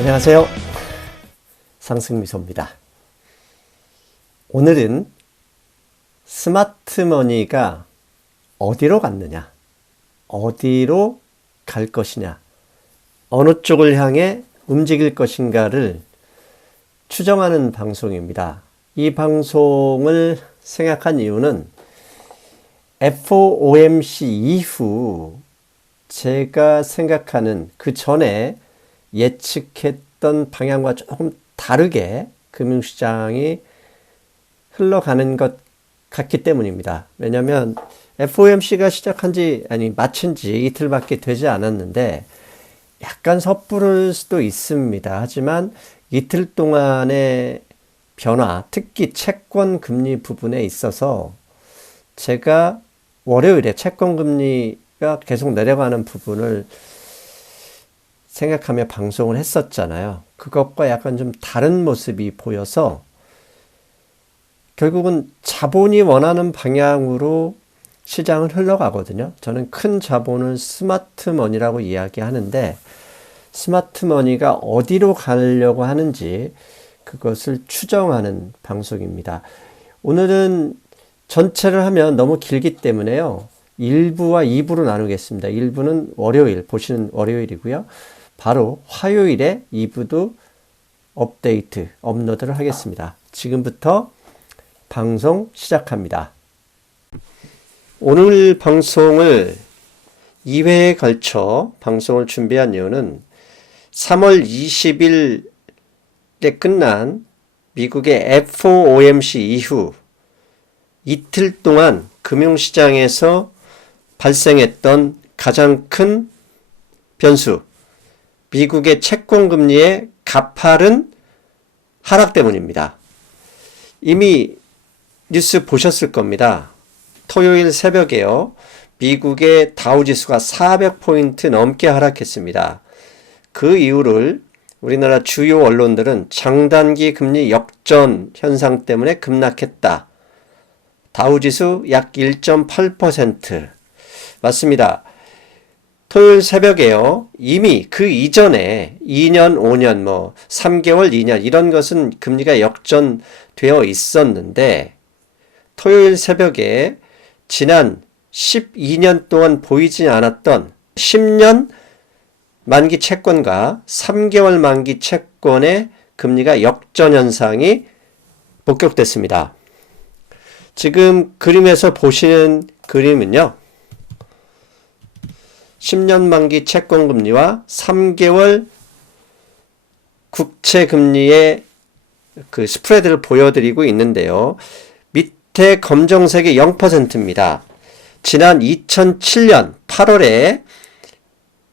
안녕하세요. 상승미소입니다. 오늘은 스마트머니가 어디로 갔느냐, 어디로 갈 것이냐, 어느 쪽을 향해 움직일 것인가를 추정하는 방송입니다. 이 방송을 생각한 이유는 FOMC 이후 제가 생각하는 그 전에 예측했던 방향과 조금 다르게 금융시장이 흘러가는 것 같기 때문입니다. 왜냐하면 FOMC가 마친 지 이틀밖에 되지 않았는데 약간 섣부를 수도 있습니다. 하지만 이틀 동안의 변화, 특히 채권 금리 부분에 있어서 제가 월요일에 채권 금리가 계속 내려가는 부분을 생각하며 방송을 했었잖아요. 그것과 약간 좀 다른 모습이 보여서 결국은 자본이 원하는 방향으로 시장은 흘러가거든요. 저는 큰 자본을 스마트머니라고 이야기하는데 스마트머니가 어디로 가려고 하는지 그것을 추정하는 방송입니다. 오늘은 전체를 하면 너무 길기 때문에요. 1부와 2부로 나누겠습니다. 1부는 월요일, 보시는 월요일이고요. 바로 화요일에 2부도 업로드를 하겠습니다. 지금부터 방송 시작합니다. 오늘 방송을 2회에 걸쳐 방송을 준비한 이유는 3월 20일에 끝난 미국의 FOMC 이후 이틀 동안 금융시장에서 발생했던 가장 큰 변수, 미국의 채권금리의 가파른 하락 때문입니다. 이미 뉴스 보셨을 겁니다. 토요일 새벽에요. 미국의 다우지수가 400포인트 넘게 하락했습니다. 그 이유를 우리나라 주요 언론들은 장단기 금리 역전 현상 때문에 급락했다. 다우지수 약 1.8%. 맞습니다. 토요일 새벽에요. 이미 그 이전에 2년, 5년, 3개월, 2년 이런 것은 금리가 역전되어 있었는데 토요일 새벽에 지난 12년 동안 보이지 않았던 10년 만기 채권과 3개월 만기 채권의 금리가 역전 현상이 목격됐습니다. 지금 그림에서 보시는 그림은요. 10년 만기 채권 금리와 3개월 국채 금리의 그 스프레드를 보여드리고 있는데요. 밑에 검정색이 0%입니다. 지난 2007년 8월에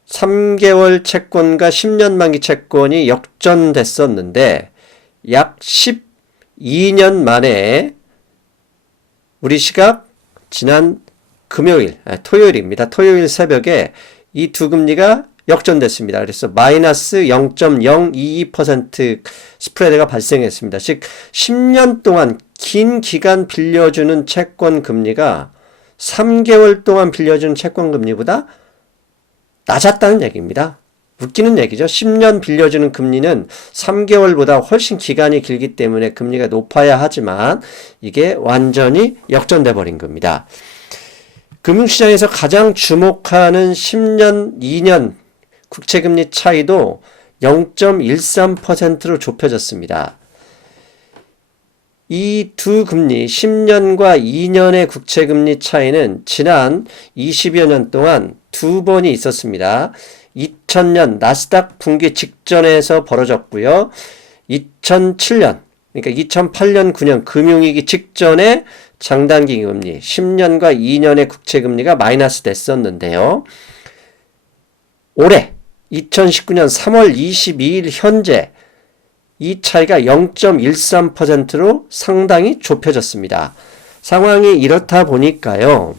3개월 채권과 10년 만기 채권이 역전됐었는데 약 12년 만에 우리 시각 지난 토요일입니다. 토요일 새벽에 이 두 금리가 역전됐습니다. 그래서 마이너스 0.022% 스프레드가 발생했습니다. 즉 10년 동안 긴 기간 빌려주는 채권 금리가 3개월 동안 빌려주는 채권 금리보다 낮았다는 얘기입니다. 웃기는 얘기죠. 10년 빌려주는 금리는 3개월보다 훨씬 기간이 길기 때문에 금리가 높아야 하지만 이게 완전히 역전돼 버린 겁니다. 금융시장에서 가장 주목하는 10년, 2년 국채금리 차이도 0.13%로 좁혀졌습니다. 이 두 금리, 10년과 2년의 국채금리 차이는 지난 20여 년 동안 두 번이 있었습니다. 2000년 나스닥 붕괴 직전에서 벌어졌고요. 2007년, 그러니까 2008년, 9년 금융위기 직전에 장단기 금리, 10년과 2년의 국채금리가 마이너스 됐었는데요. 올해 2019년 3월 22일 현재 이 차이가 0.13%로 상당히 좁혀졌습니다. 상황이 이렇다 보니까요.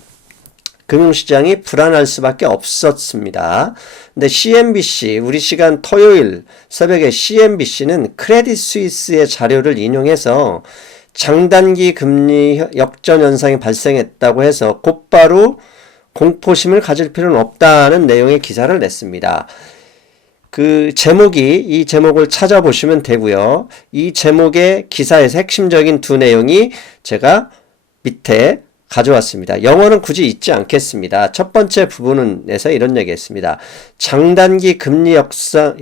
금융시장이 불안할 수밖에 없었습니다. 근데 CNBC, 우리 시간 토요일 새벽에 CNBC는 크레딧 스위스의 자료를 인용해서 장단기 금리 역전 현상이 발생했다고 해서 곧바로 공포심을 가질 필요는 없다는 내용의 기사를 냈습니다. 그 이 제목을 찾아보시면 되고요. 이 제목의 기사에서 핵심적인 두 내용이 제가 밑에 가져왔습니다. 영어는 굳이 읽지 않겠습니다. 첫 번째 부분에서 이런 얘기했습니다. 장단기 금리 역전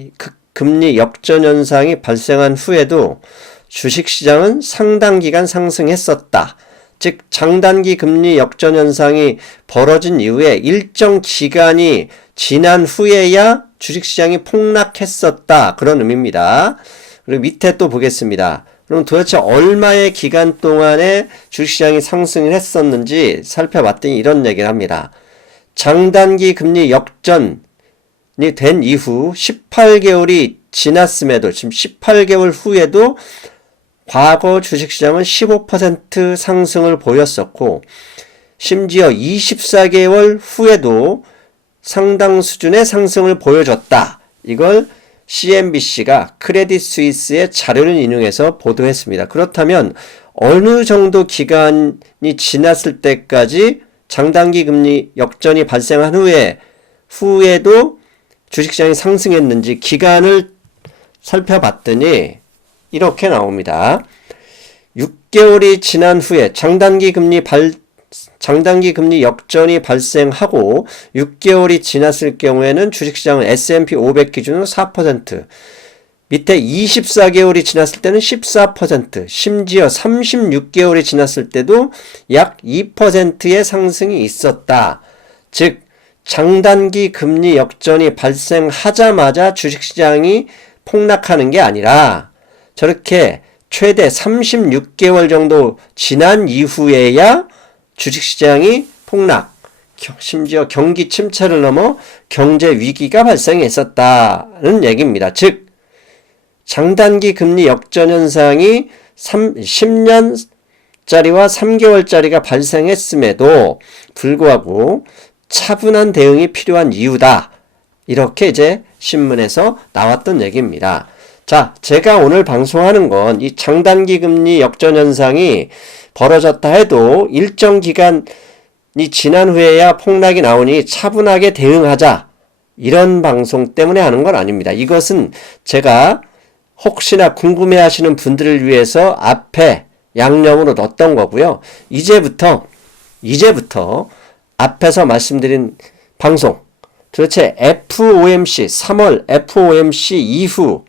현상이 발생한 후에도 주식시장은 상당 기간 상승했었다. 즉 장단기 금리 역전 현상이 벌어진 이후에 일정 기간이 지난 후에야 주식시장이 폭락했었다. 그런 의미입니다. 그리고 밑에 또 보겠습니다. 그럼 도대체 얼마의 기간 동안에 주식시장이 상승을 했었는지 살펴봤더니 이런 얘기를 합니다. 장단기 금리 역전이 된 이후 18개월이 지났음에도 지금 18개월 후에도 과거 주식시장은 15% 상승을 보였었고 심지어 24개월 후에도 상당 수준의 상승을 보여줬다. 이걸 CNBC가 크레딧 스위스의 자료를 인용해서 보도했습니다. 그렇다면 어느 정도 기간이 지났을 때까지 장단기 금리 역전이 발생한 후에도 주식시장이 상승했는지 기간을 살펴봤더니 이렇게 나옵니다. 6개월이 지난 후에 장단기 금리 역전이 발생하고 6개월이 지났을 경우에는 주식시장은 S&P 500 기준으로 4%, 밑에 24개월이 지났을 때는 14%, 심지어 36개월이 지났을 때도 약 2%의 상승이 있었다. 즉 장단기 금리 역전이 발생하자마자 주식시장이 폭락하는 게 아니라 저렇게 최대 36개월 정도 지난 이후에야 주식시장이 폭락, 심지어 경기 침체를 넘어 경제 위기가 발생했었다는 얘기입니다. 즉 장단기 금리 역전 현상이 10년짜리와 3개월짜리가 발생했음에도 불구하고 차분한 대응이 필요한 이유다. 이렇게 이제 신문에서 나왔던 얘기입니다. 자, 제가 오늘 방송하는 건 이 장단기 금리 역전 현상이 벌어졌다 해도 일정 기간이 지난 후에야 폭락이 나오니 차분하게 대응하자. 이런 방송 때문에 하는 건 아닙니다. 이것은 제가 혹시나 궁금해하시는 분들을 위해서 앞에 양념으로 넣었던 거고요. 이제부터 앞에서 말씀드린 방송, 도대체 FOMC, 3월 FOMC 이후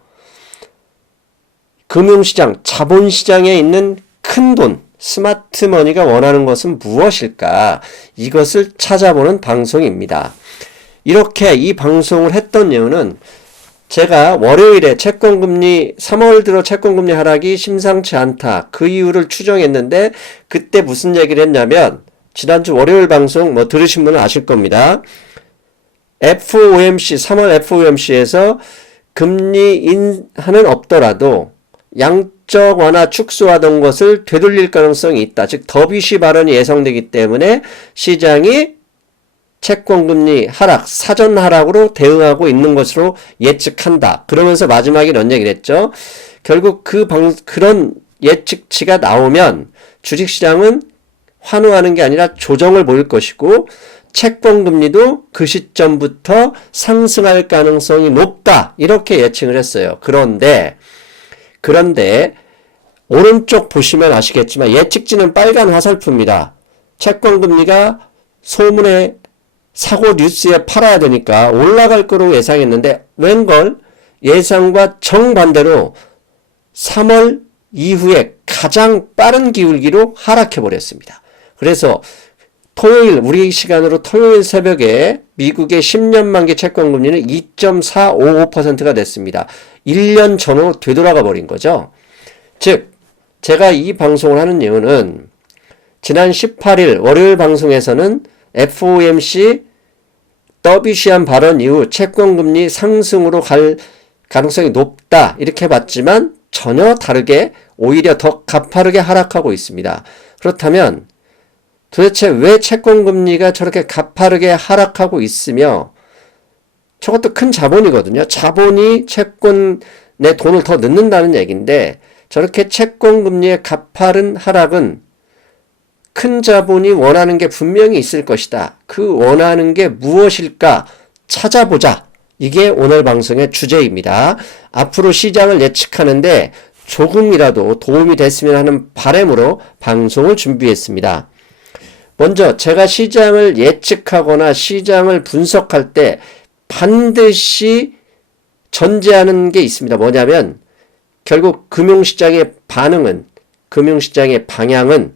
금융시장, 자본시장에 있는 큰돈, 스마트머니가 원하는 것은 무엇일까? 이것을 찾아보는 방송입니다. 이렇게 이 방송을 했던 이유는 제가 월요일에 3월 들어 채권금리 하락이 심상치 않다. 그 이유를 추정했는데 그때 무슨 얘기를 했냐면 지난주 월요일 방송 들으신 분은 아실 겁니다. FOMC, 3월 FOMC에서 금리 인하는 없더라도 양적 완화 축소하던 것을 되돌릴 가능성이 있다. 즉 더비시 발언이 예상되기 때문에 시장이 채권금리 하락, 사전 하락으로 대응하고 있는 것으로 예측한다. 그러면서 마지막에 이런 얘기를 했죠. 결국 그런 예측치가 나오면 주식시장은 환호하는 게 아니라 조정을 보일 것이고 채권금리도 그 시점부터 상승할 가능성이 높다. 이렇게 예측을 했어요. 그런데 오른쪽 보시면 아시겠지만 예측지는 빨간 화살표입니다. 채권금리가 소문에 사고 뉴스에 팔아야 되니까 올라갈 거로 예상했는데 웬걸 예상과 정반대로 3월 이후에 가장 빠른 기울기로 하락해 버렸습니다. 그래서 토요일 우리 시간으로 토요일 새벽에 미국의 10년 만기 채권금리는 2.455%가 됐습니다. 1년 전으로 되돌아가 버린 거죠. 즉 제가 이 방송을 하는 이유는 지난 18일 월요일 방송에서는 FOMC 더비시한 발언 이후 채권금리 상승으로 갈 가능성이 높다 이렇게 봤지만 전혀 다르게 오히려 더 가파르게 하락하고 있습니다. 그렇다면 도대체 왜 채권금리가 저렇게 가파르게 하락하고 있으며 저것도 큰 자본이거든요. 자본이 채권에 돈을 더 넣는다는 얘기인데 저렇게 채권금리의 가파른 하락은 큰 자본이 원하는 게 분명히 있을 것이다. 그 원하는 게 무엇일까 찾아보자. 이게 오늘 방송의 주제입니다. 앞으로 시장을 예측하는데 조금이라도 도움이 됐으면 하는 바람으로 방송을 준비했습니다. 먼저 제가 시장을 예측하거나 시장을 분석할 때 반드시 전제하는 게 있습니다. 뭐냐면 결국 금융시장의 반응은, 금융시장의 방향은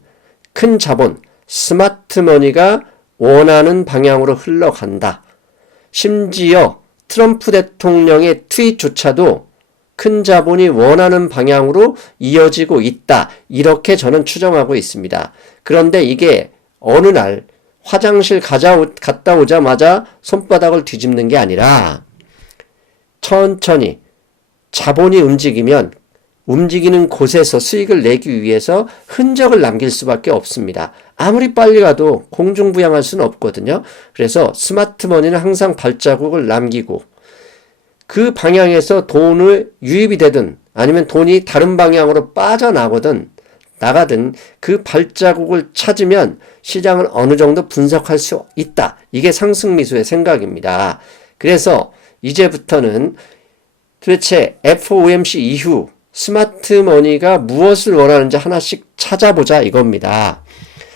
큰 자본, 스마트머니가 원하는 방향으로 흘러간다. 심지어 트럼프 대통령의 트윗조차도 큰 자본이 원하는 방향으로 이어지고 있다. 이렇게 저는 추정하고 있습니다. 그런데 이게 어느 날 화장실 갔다 오자마자 손바닥을 뒤집는 게 아니라 천천히 자본이 움직이면 움직이는 곳에서 수익을 내기 위해서 흔적을 남길 수밖에 없습니다. 아무리 빨리 가도 공중부양할 수는 없거든요. 그래서 스마트머니는 항상 발자국을 남기고 그 방향에서 돈을 유입이 되든 아니면 돈이 다른 방향으로 빠져나가든 그 발자국을 찾으면 시장을 어느 정도 분석할 수 있다. 이게 상승미수의 생각입니다. 그래서 이제부터는 도대체 FOMC 이후 스마트머니가 무엇을 원하는지 하나씩 찾아보자 이겁니다.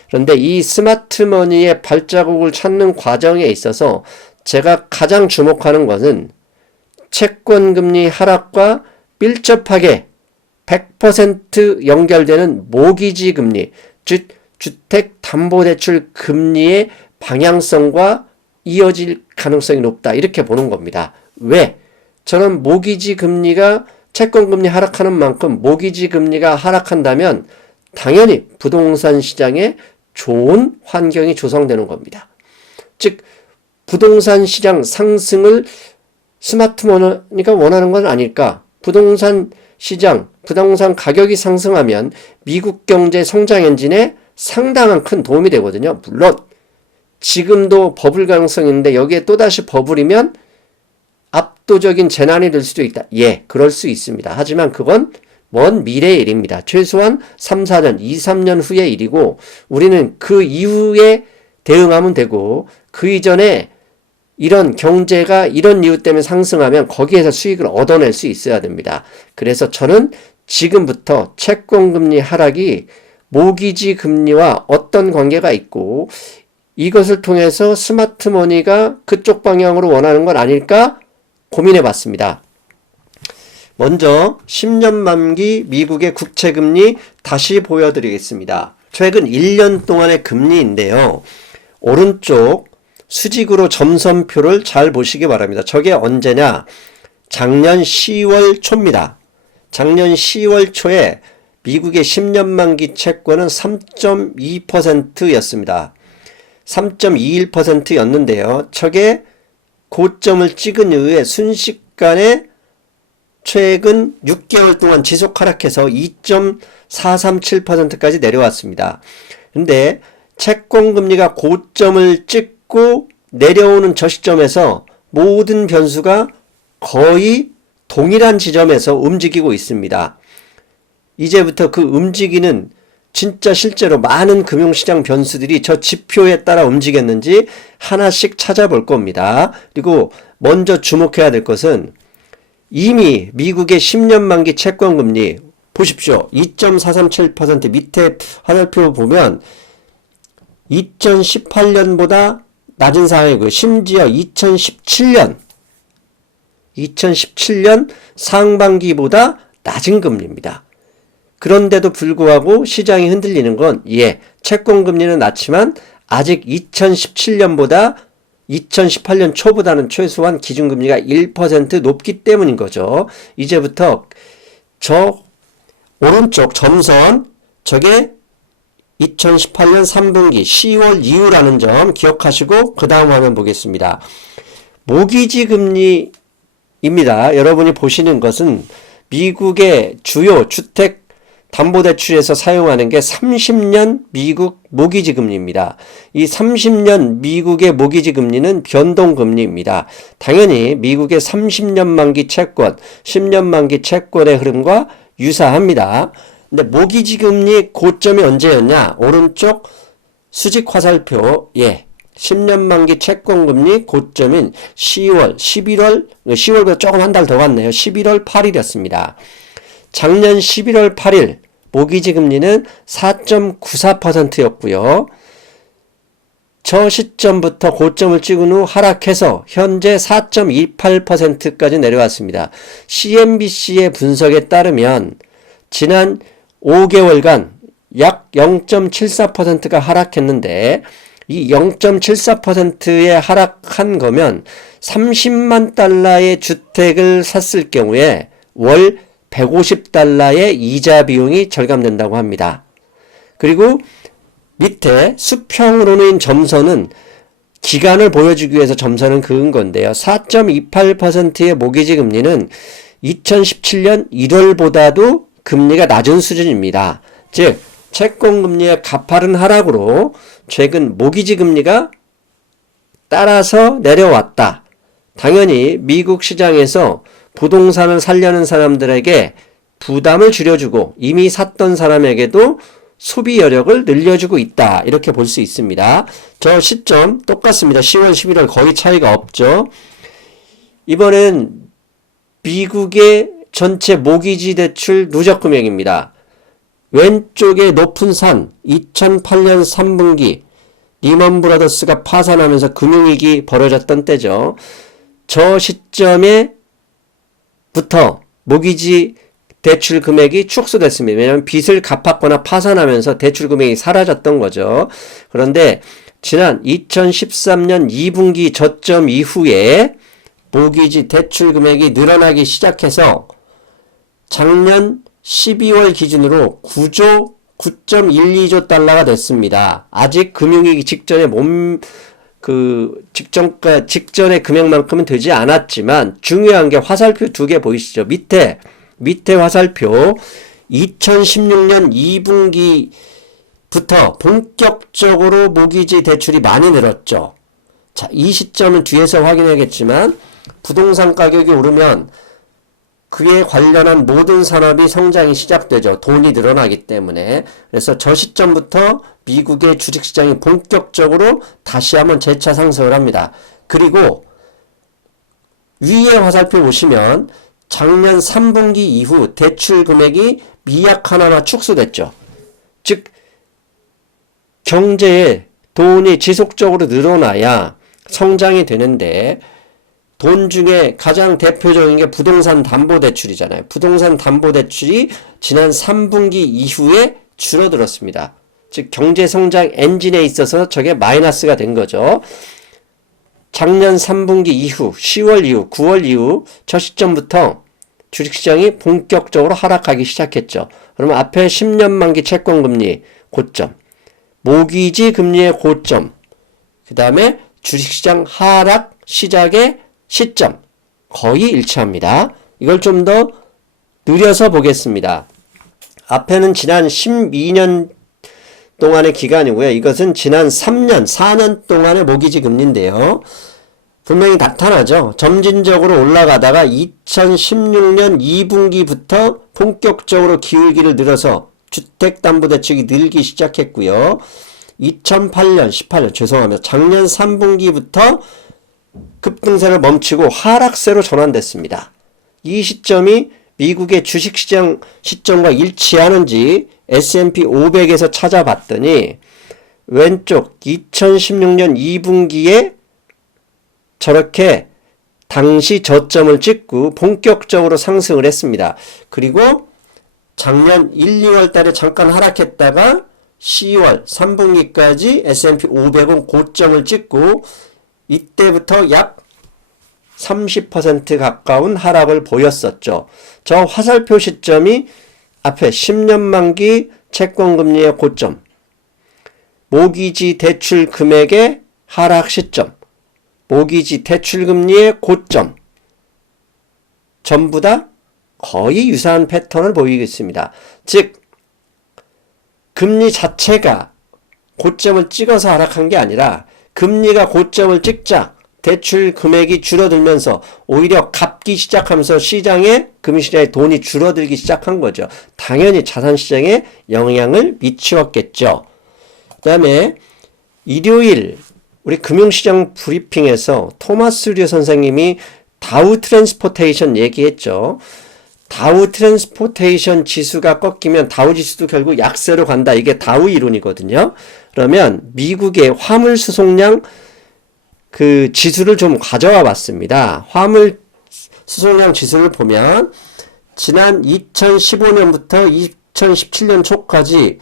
그런데 이 스마트머니의 발자국을 찾는 과정에 있어서 제가 가장 주목하는 것은 채권금리 하락과 밀접하게 100% 연결되는 모기지 금리, 즉 주택담보대출 금리의 방향성과 이어질 가능성이 높다. 이렇게 보는 겁니다. 왜? 저는 모기지 금리가 채권금리 하락하는 만큼 모기지 금리가 하락한다면 당연히 부동산 시장에 좋은 환경이 조성되는 겁니다. 즉 부동산 시장 상승을 스마트머니가 원하는 건 아닐까? 부동산 시장, 부동산 가격이 상승하면 미국 경제 성장 엔진에 상당한 큰 도움이 되거든요. 물론 지금도 버블 가능성이 있는데 여기에 또다시 버블이면 압도적인 재난이 될 수도 있다. 예, 그럴 수 있습니다. 하지만 그건 먼 미래의 일입니다. 최소한 3, 4년, 2, 3년 후의 일이고 우리는 그 이후에 대응하면 되고 그 이전에 이런 경제가 이런 이유 때문에 상승하면 거기에서 수익을 얻어낼 수 있어야 됩니다. 그래서 저는 지금부터 채권금리 하락이 모기지 금리와 어떤 관계가 있고 이것을 통해서 스마트머니가 그쪽 방향으로 원하는 건 아닐까 고민해 봤습니다. 먼저 10년 만기 미국의 국채금리 다시 보여드리겠습니다. 최근 1년 동안의 금리인데요. 오른쪽 수직으로 점선표를 잘 보시기 바랍니다. 저게 언제냐? 작년 10월 초입니다. 작년 10월 초에 미국의 10년 만기 채권은 3.2%였습니다. 3.21%였는데요. 저게 고점을 찍은 이후에 순식간에 최근 6개월 동안 지속 하락해서 2.437%까지 내려왔습니다. 근데 채권금리가 고점을 찍고 내려오는 저 시점에서 모든 변수가 거의 동일한 지점에서 움직이고 있습니다. 이제부터 그 움직이는 진짜 실제로 많은 금융시장 변수들이 저 지표에 따라 움직였는지 하나씩 찾아볼 겁니다. 그리고 먼저 주목해야 될 것은 이미 미국의 10년 만기 채권금리 보십시오. 2.437% 밑에 화살표 보면 2018년보다 낮은 상황이고 심지어 2017년 상반기보다 낮은 금리입니다. 그런데도 불구하고 시장이 흔들리는 건 채권금리는 낮지만 아직 2017년보다 2018년 초보다는 최소한 기준금리가 1% 높기 때문인 거죠. 이제부터 저 오른쪽 점선 저게 2018년 3분기 10월 이후라는 점 기억하시고 그 다음 화면 보겠습니다. 모기지 금리입니다. 여러분이 보시는 것은 미국의 주요 주택 담보대출에서 사용하는 게 30년 미국 모기지 금리입니다. 이 30년 미국의 모기지 금리는 변동금리입니다. 당연히 미국의 30년 만기 채권, 10년 만기 채권의 흐름과 유사합니다. 근데 모기지 금리 고점이 언제였냐? 오른쪽 수직 화살표, 10년 만기 채권금리 고점인 10월보다 조금 한 달 더 갔네요. 11월 8일이었습니다. 작년 11월 8일 모기지 금리는 4.94%였고요. 저 시점부터 고점을 찍은 후 하락해서 현재 4.28%까지 내려왔습니다. CNBC의 분석에 따르면 지난 5개월간 약 0.74%가 하락했는데 이 0.74%의 하락한 거면 30만 달러의 주택을 샀을 경우에 월 150달러의 이자 비용이 절감된다고 합니다. 그리고 밑에 수평으로는 점선은 기간을 보여주기 위해서 점선은 그은 건데요. 4.28%의 모기지 금리는 2017년 1월보다도 금리가 낮은 수준입니다. 즉 채권금리의 가파른 하락으로 최근 모기지 금리가 따라서 내려왔다. 당연히 미국 시장에서 부동산을 살려는 사람들에게 부담을 줄여주고 이미 샀던 사람에게도 소비 여력을 늘려주고 있다. 이렇게 볼 수 있습니다. 저 시점 똑같습니다. 10월, 11월 거의 차이가 없죠. 이번엔 미국의 전체 모기지 대출 누적 금액입니다. 왼쪽에 높은 산 2008년 3분기 리먼 브라더스가 파산하면서 금융위기 벌어졌던 때죠. 저 시점에부터 모기지 대출 금액이 축소됐습니다. 왜냐하면 빚을 갚았거나 파산하면서 대출 금액이 사라졌던 거죠. 그런데 지난 2013년 2분기 저점 이후에 모기지 대출 금액이 늘어나기 시작해서 작년 12월 기준으로 9.12조 달러가 됐습니다. 아직 금융위기 직전에 직전의 금액만큼은 되지 않았지만 중요한 게 화살표 두 개 보이시죠? 밑에 화살표 2016년 2분기부터 본격적으로 모기지 대출이 많이 늘었죠. 자, 이 시점은 뒤에서 확인하겠지만 부동산 가격이 오르면 그에 관련한 모든 산업이 성장이 시작되죠. 돈이 늘어나기 때문에. 그래서 저 시점부터 미국의 주식시장이 본격적으로 다시 한번 재차 상승을 합니다. 그리고 위에 화살표 보시면 작년 3분기 이후 대출 금액이 미약하나마 축소됐죠. 즉 경제에 돈이 지속적으로 늘어나야 성장이 되는데 돈 중에 가장 대표적인 게 부동산 담보대출이잖아요. 부동산 담보대출이 지난 3분기 이후에 줄어들었습니다. 즉 경제성장 엔진에 있어서 저게 마이너스가 된 거죠. 작년 3분기 이후 10월 이후 9월 이후 저 시점부터 주식시장이 본격적으로 하락하기 시작했죠. 그러면 앞에 10년 만기 채권금리 고점, 모기지 금리의 고점, 그 다음에 주식시장 하락 시작의 시점 거의 일치합니다. 이걸 좀 더 느려서 보겠습니다. 앞에는 지난 12년 동안의 기간이고요. 이것은 지난 3년, 4년 동안의 모기지 금리인데요. 분명히 나타나죠. 점진적으로 올라가다가 2016년 2분기부터 본격적으로 기울기를 늘어서 주택담보대출이 늘기 시작했고요. 2018년, 죄송합니다. 작년 3분기부터 급등세를 멈추고 하락세로 전환됐습니다. 이 시점이 미국의 주식시장 시점과 일치하는지 S&P 500에서 찾아봤더니 왼쪽 2016년 2분기에 저렇게 당시 저점을 찍고 본격적으로 상승을 했습니다. 그리고 작년 1, 2월 달에 잠깐 하락했다가 10월 3분기까지 S&P 500은 고점을 찍고 이때부터 약 30% 가까운 하락을 보였었죠. 저 화살표 시점이 앞에 10년 만기 채권금리의 고점, 모기지 대출 금액의 하락 시점, 모기지 대출금리의 고점 전부 다 거의 유사한 패턴을 보이고 있습니다. 즉 금리 자체가 고점을 찍어서 하락한 게 아니라 금리가 고점을 찍자 대출 금액이 줄어들면서 오히려 갚기 시작하면서 시장에 금융시장에 돈이 줄어들기 시작한 거죠. 당연히 자산시장에 영향을 미치었겠죠. 그 다음에 일요일 우리 금융시장 브리핑에서 토마스 류 선생님이 다우 트랜스포테이션 얘기했죠. 다우 트랜스포테이션 지수가 꺾이면 다우 지수도 결국 약세로 간다. 이게 다우 이론이거든요. 그러면 미국의 화물 수송량 그 지수를 좀 가져와 봤습니다. 화물 수송량 지수를 보면 지난 2015년부터 2017년 초까지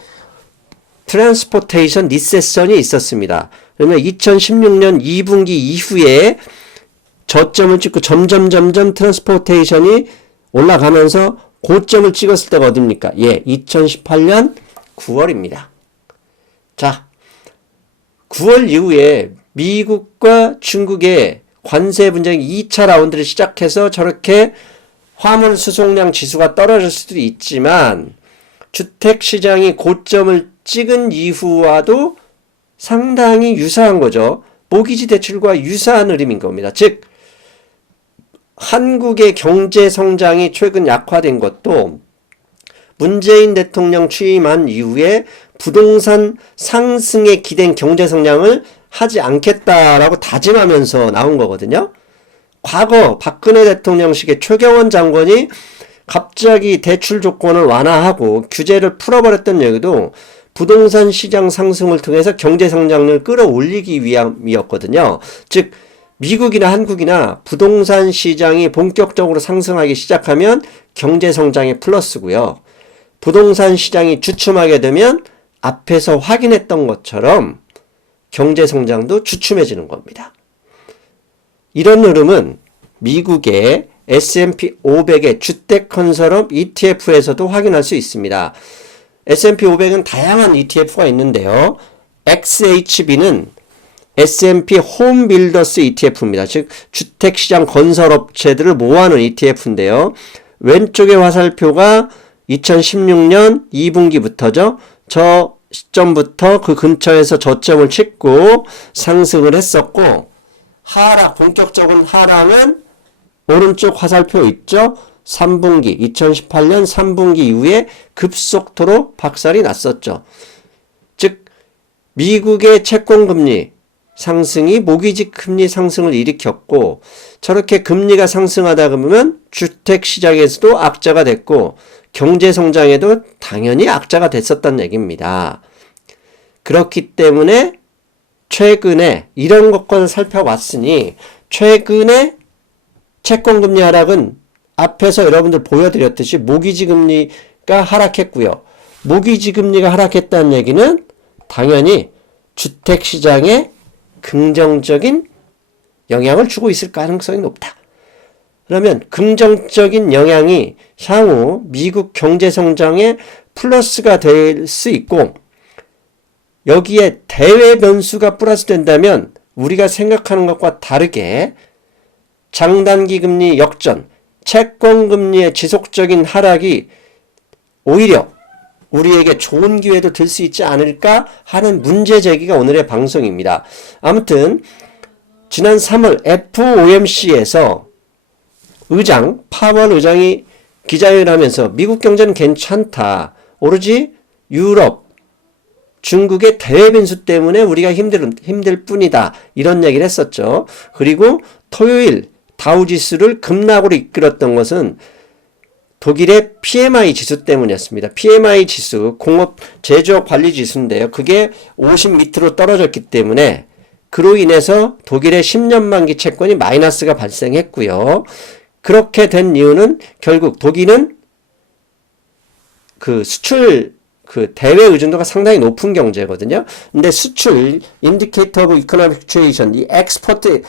트랜스포테이션 리세션이 있었습니다. 그러면 2016년 2분기 이후에 저점을 찍고 점점 트랜스포테이션이 올라가면서 고점을 찍었을 때가 어딥니까? 예, 2018년 9월입니다. 자, 9월 이후에 미국과 중국의 관세 분쟁이 2차 라운드를 시작해서 저렇게 화물 수송량 지수가 떨어질 수도 있지만 주택시장이 고점을 찍은 이후와도 상당히 유사한 거죠. 모기지 대출과 유사한 흐름인 겁니다. 즉 한국의 경제 성장이 최근 약화된 것도 문재인 대통령 취임한 이후에 부동산 상승에 기댄 경제 성장을 하지 않겠다라고 다짐하면서 나온 거거든요. 과거 박근혜 대통령식의 최경원 장관이 갑자기 대출 조건을 완화하고 규제를 풀어버렸던 얘기도 부동산 시장 상승을 통해서 경제 성장을 끌어올리기 위함이었거든요. 즉 미국이나 한국이나 부동산 시장이 본격적으로 상승하기 시작하면 경제 성장의 플러스고요. 부동산 시장이 주춤하게 되면 앞에서 확인했던 것처럼 경제 성장도 주춤해지는 겁니다. 이런 흐름은 미국의 S&P 500의 주택 컨설업 ETF에서도 확인할 수 있습니다. S&P 500은 다양한 ETF가 있는데요. XHB는 S&P 홈빌더스 ETF입니다. 즉 주택시장 건설업체들을 모아놓은 ETF인데요. 왼쪽의 화살표가 2016년 2분기부터죠. 저 시점부터 그 근처에서 저점을 찍고 상승을 했었고 본격적인 하락은 오른쪽 화살표 있죠? 3분기, 2018년 3분기 이후에 급속도로 박살이 났었죠. 즉 미국의 채권금리 상승이 모기지 금리 상승을 일으켰고 저렇게 금리가 상승하다 보면 주택시장에서도 악재가 됐고 경제성장에도 당연히 악재가 됐었단 얘기입니다. 그렇기 때문에 최근에 이런 것과를 살펴봤으니 최근에 채권금리 하락은 앞에서 여러분들 보여드렸듯이 모기지 금리가 하락했고요. 모기지 금리가 하락했다는 얘기는 당연히 주택시장에 긍정적인 영향을 주고 있을 가능성이 높다. 그러면 긍정적인 영향이 향후 미국 경제성장에 플러스가 될 수 있고 여기에 대외 변수가 플러스 된다면 우리가 생각하는 것과 다르게 장단기 금리 역전, 채권 금리의 지속적인 하락이 오히려 우리에게 좋은 기회도 될 수 있지 않을까 하는 문제 제기가 오늘의 방송입니다. 아무튼 지난 3월 FOMC에서 파월 의장이 기자회견을 하면서 미국 경제는 괜찮다. 오로지 유럽, 중국의 대외 변수 때문에 우리가 힘들 뿐이다. 이런 얘기를 했었죠. 그리고 토요일 다우지수를 급락으로 이끌었던 것은 독일의 PMI 지수 때문이었습니다. PMI 지수, 공업 제조업 관리 지수인데요. 그게 50 밑으로 떨어졌기 때문에 그로 인해서 독일의 10년 만기 채권이 마이너스가 발생했고요. 그렇게 된 이유는 결국 독일은 수출 대외 의존도가 상당히 높은 경제거든요. 근데 수출 인디케이터 오브 이코노믹 시츄에이션 이 엑스포트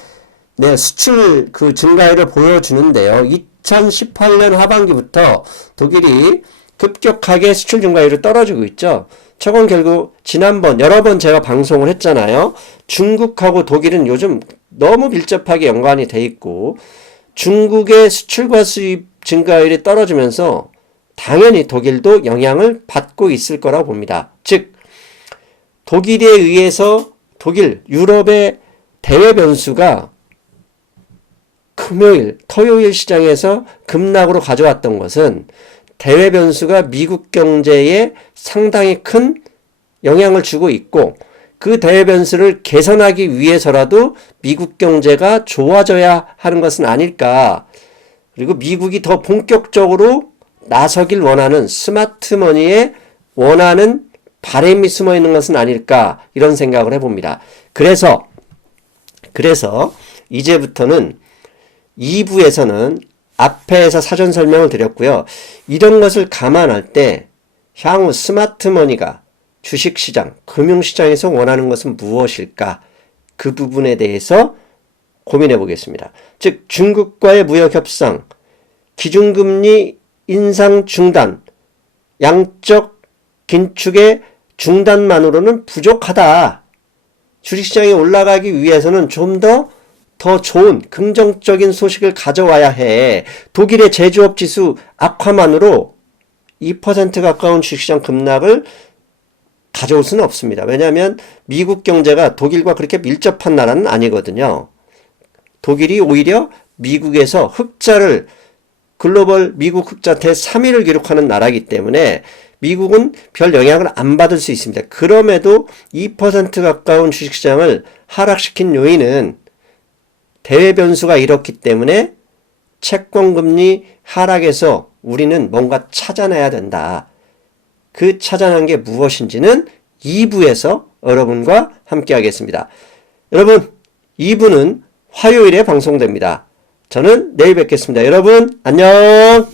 수출 증가율을 보여주는데요. 2018년 하반기부터 독일이 급격하게 수출 증가율이 떨어지고 있죠. 저건 결국 지난번 여러 번 제가 방송을 했잖아요. 중국하고 독일은 요즘 너무 밀접하게 연관이 돼 있고 중국의 수출과 수입 증가율이 떨어지면서 당연히 독일도 영향을 받고 있을 거라고 봅니다. 즉 독일에 의해서 유럽의 대외 변수가 토요일 시장에서 급락으로 가져왔던 것은 대외 변수가 미국 경제에 상당히 큰 영향을 주고 있고 그 대외 변수를 개선하기 위해서라도 미국 경제가 좋아져야 하는 것은 아닐까. 그리고 미국이 더 본격적으로 나서길 원하는 스마트 머니에 원하는 바람이 숨어 있는 것은 아닐까, 이런 생각을 해봅니다. 그래서 이제부터는 2부에서는 앞에서 사전 설명을 드렸고요. 이런 것을 감안할 때 향후 스마트 머니가 주식시장, 금융시장에서 원하는 것은 무엇일까? 그 부분에 대해서 고민해 보겠습니다. 즉 중국과의 무역협상, 기준금리 인상 중단, 양적 긴축의 중단만으로는 부족하다. 주식시장이 올라가기 위해서는 좀 더 좋은 긍정적인 소식을 가져와야 해. 독일의 제조업 지수 악화만으로 2% 가까운 주식시장 급락을 가져올 수는 없습니다. 왜냐하면 미국 경제가 독일과 그렇게 밀접한 나라는 아니거든요. 독일이 오히려 미국에서 흑자를, 글로벌 미국 흑자 대3위를 기록하는 나라이기 때문에 미국은 별 영향을 안 받을 수 있습니다. 그럼에도 2% 가까운 주식시장을 하락시킨 요인은 대외 변수가 이렇기 때문에 채권금리 하락에서 우리는 뭔가 찾아내야 된다. 그 찾아낸 게 무엇인지는 2부에서 여러분과 함께 하겠습니다. 여러분, 2부는 화요일에 방송됩니다. 저는 내일 뵙겠습니다. 여러분, 안녕!